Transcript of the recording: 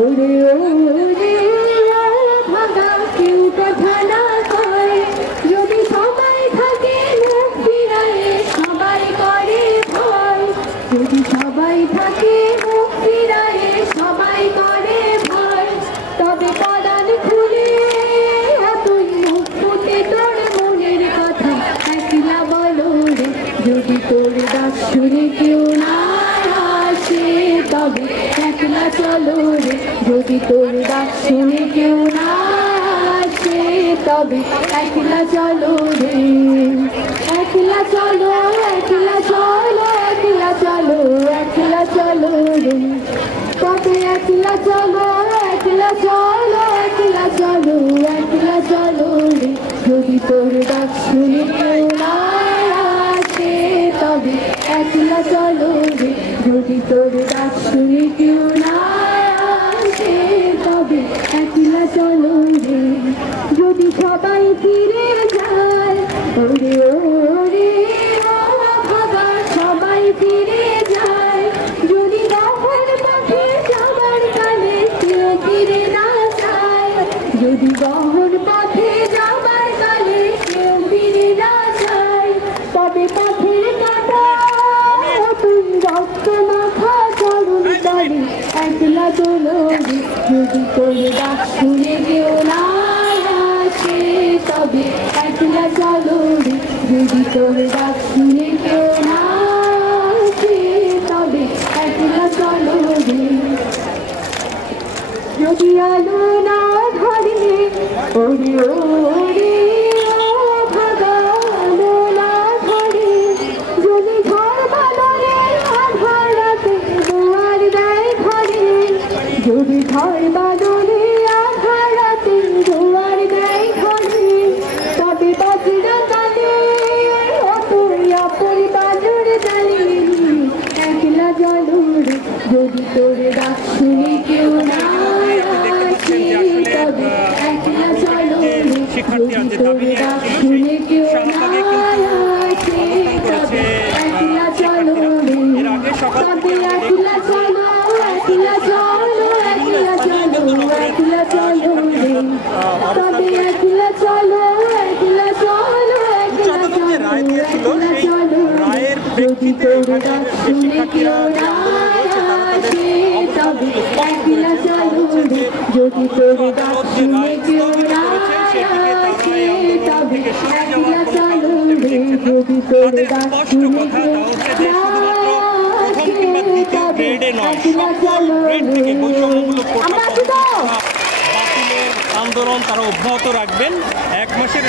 ওরে ওরে ভাগা কেউ কথা না কয়, যদি সবাই থাকে মুখ ফিরায়ে সবাই করে ভয়, যদি সবাই থাকে মুখ ফিরায়ে সবাই করে ভয়, তবে পরাণ খুলে তুই মুখ ফুটে তোর মনের কথা একলা বলো রে, যদি তোর ডাক শুনে কেউ না আসে তবে একলা চলো রে, যদি তোর ডাক শুনে কেউ না আসে তবে একলা চলো রে, একলা চলো একলা চলো একলা চলো একলা চলো রে, তবে একলা চলো একলা চলো একলা চলো একলা চলো রে, যদি তোর ডাক শুনে কেউ না আসে তবে একলা চলো রে, যদি তোর ডাক শুনে কেউ না আসে তবে একলা চলো রে, যদি সবাই ফিরে যায় ওরে ওরে ও ভাবা সবাই ফিরে যায়, যদি গহন পথে যাবার কালে কেউ ফিরে না যায়, যদি গহন পথে যাবার কালে কেউ ফিরে না যায়, তবে পথের কাটা তুই রক্ত মাখা চরণ তলে একলা চলো রে, যদি তোর ডাক শুনে কেউ না আসে তবে একলা চলো রে, যদি তোর ডাক শুনে কেউ না আসে তবে একলা চলো রে, যদি আলো না ধরে ওরে ওরে ও ভাগা আলো না ধরে, যদি ঝড় বাদলে আধার রাতে দুয়ার দেয় ঘরে, যদি ঝড় বাদলে আধার রাতে দুয়ার দেয় ঘরে, তবে বাজরা কালে ও তুই আপন বাজুর জালি একলা চলো রে, যদি তোর ডাক শুনে কেউ না আসে তবে একলা চলো রে, যদি তোর ডাক শুনে কেউ না আসে তবে একলা চলো রে, তবে একলা চলো একলা চলো একলা চলো একলা চলো রে, তবে একলা চলো একলা চলো একলা চলো একলা চলো রে, যদি তোর ডাক শুনে কেউ না আসে তবে একলা চলো রে, যদি তোর ডাক শুনে কেউ না আসে তবে একলা চলো রে, যদি তোর ডাক শুনে কেউ না আসে তবে একলা চলো রে। আন্দোলন তারা অব্যাহত রাখবেন। 1 মাসের